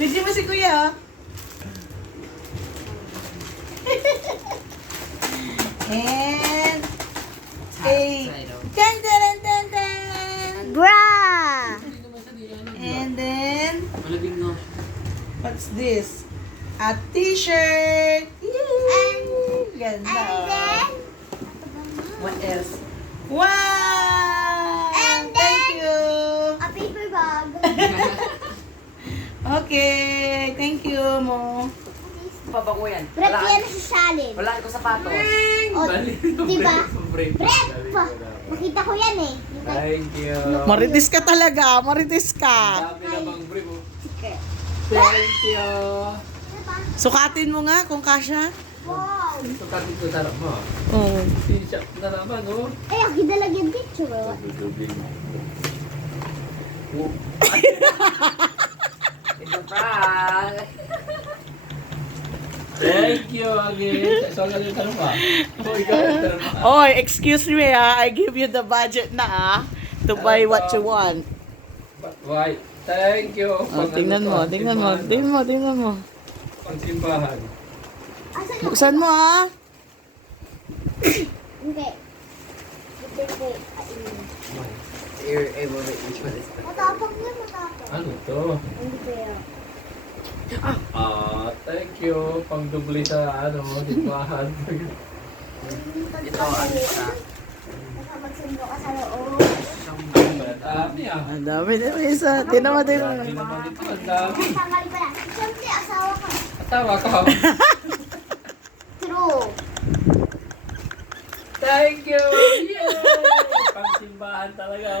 Video mo si Kuya, oh. And tan tan tan tan. Bra! And then Malabing nga. what's this? A t-shirt. Ganda. And then, What else? Wow! And Thank you. a paper bag. Okay, thank you, Mo. Pa ba ko yan? Brep yan sa salin. Wala ko sapatos. O, diba? Brep! Makita ko yan eh. Thank you. Maritis ka talaga, maritis ka. Dami namang brief oh. Sige. Thank you. Diba? Sukatin mo nga kung kasya. Wow! Sukatin ko tarap mo. Oo. T-shirt na naman oh. Eh, ang gidalagyan picture. Oh. It's a prank. Thank you again. So, galing ka pa. Oh, ikaw, tarap mo. Oy, excuse me I give you the budget na to buy what you want. Why? Thank you. Oh, tingnan mo, tingnan mo, tingnan mo, tingnan mo. Pangsimbahan. Asan na? Buksan mo ah. Hindi. Hindi. You're able to eat what is that? Matapang yan, matapang. Ano to? Hindi kaya. Thank you. Pang-dubli sa simbahan. Ito, ano ka? Magsundo ka sa loob. Dami ah. Ang dami na isa. Tingnan mo, tingnan Dami mo. naman ito. Ang dami. Tama rin pala. Siyempre, asawa ka. Atawa ko. True. Thank you. Yay! Pang-simbahan talaga.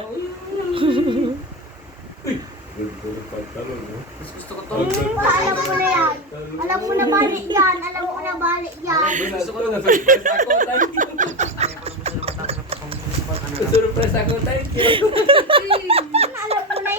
Mas gusto ko to. Alam mo na yan. Alam mo na balik yan. Alam mo na balik yan. Gusto ko na surprise ako. Thank you. Surprise ako. Thank you.